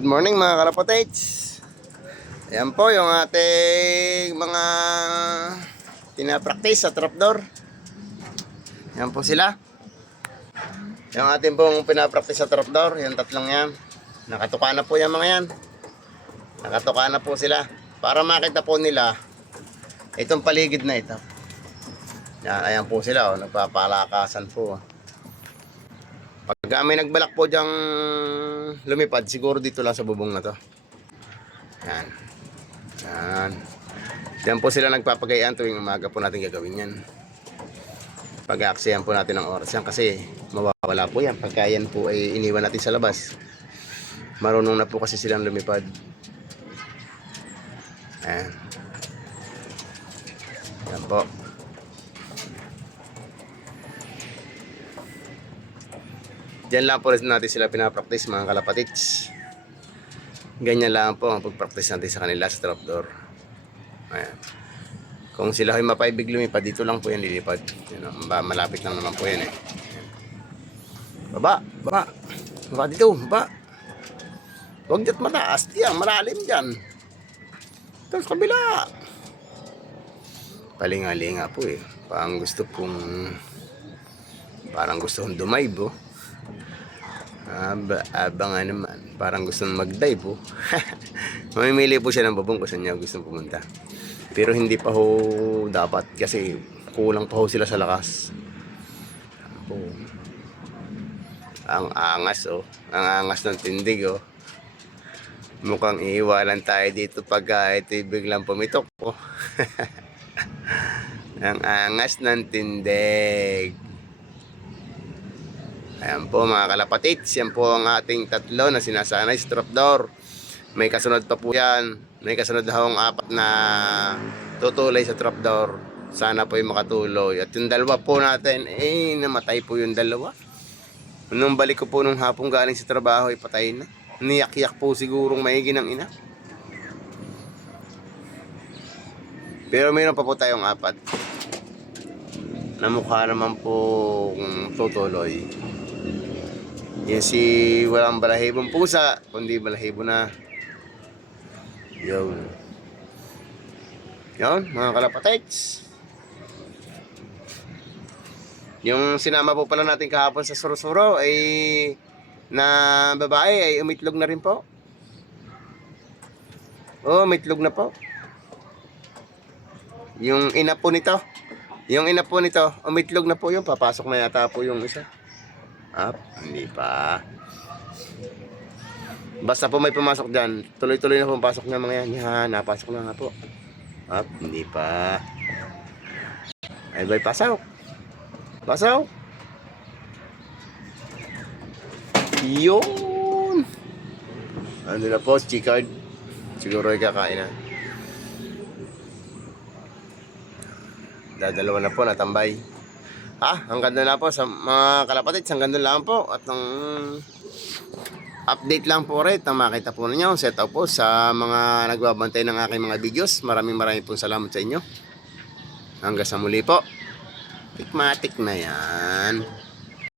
Good morning mga kalapatids. Ayan po yung ating mga pinapractice sa trapdoor. Ayan po sila. Yung ating pong pinapractice sa trapdoor, yung tatlong yan. Nakatuka na po yung mga yan. Nakatuka na po sila. Para makita po nila itong paligid na ito. Yan, ayan po sila, nagpapalakasan po. Pag may nagbalak po diyang lumipad, siguro dito lang sa bubong na to. Yan. Yan. Yan po sila nagpapagayaan tuwing umaga po natin gagawin yan. Pag-aaksayan po natin ng oras yan kasi mawawala po yan. Pagka yan po ay iniwan natin sa labas, marunong na po kasi silang lumipad. Yan. Yan po. Diyan lang po natin sila pinapractice mga kalapatids. Ganyan lang po ang pag-practice natin sa kanila sa trapdoor. Ayan. Kung sila ay mapaibig lumipad, dito lang po yan lilipad. Yan, malapit lang naman po yan eh. Ayan. Baba, baba. Baba dito, baba. Huwag dyan mataas. Diyan, malalim dyan. Ito sa kabila. Palinga-linga po eh. Parang gusto kong dumaybo. Aba nga naman, parang gusto mag-dive po. Mamimili po siya ng bubong kung saan niya gusto pumunta. Pero hindi pa ho dapat kasi kulang pa ho sila sa lakas. Ang angas oh, ang angas ng tindig oh. Mukhang iiwanan tayo dito pag ito biglang pumitok po. Ang angas ng tindig. Ayan po mga kalapatids, yan po ang ating tatlo na sinasanay sa trapdoor. May kasunod pa po yan. May kasunod na hong apat na tutulay sa trapdoor. Sana po yung makatuloy. At yung dalawa po natin, namatay po yung dalawa. Nung balik ko po nung hapong galing sa trabaho, patay na. Niyak-yak po sigurong maigi ng ina. Pero mayroon pa po tayong apat na mukha naman po tutuloy. Yan si walang balahibong pusa, kundi balahibo na. Yun. Yun, mga kalapatids. Yung sinama po pala natin kahapon sa Surusuro ay na babae ay umitlog na rin po. Oh, umitlog na po. Yung ina po nito. Yung ina po nito, umitlog na po yun. Papasok na yata po yung isa. Hindi pa. Basta po may pumasok dyan, tuloy-tuloy na pumapasok na mga yan. Yan, napasok na nga po. Hindi pa. Ay, pasok. Pasok. Yun. Ano na po, Chicard. Siguro ay kakain na. Dadalawa na po, natambay. Hanggang doon na po sa mga kalapatids, hanggang doon lang po. At ang update lang po rin, makita po ninyo, set up po sa mga nagbabantay ng aking mga videos. Maraming pong salamat sa inyo. Hanggang sa muli po. Tikmatik na yan.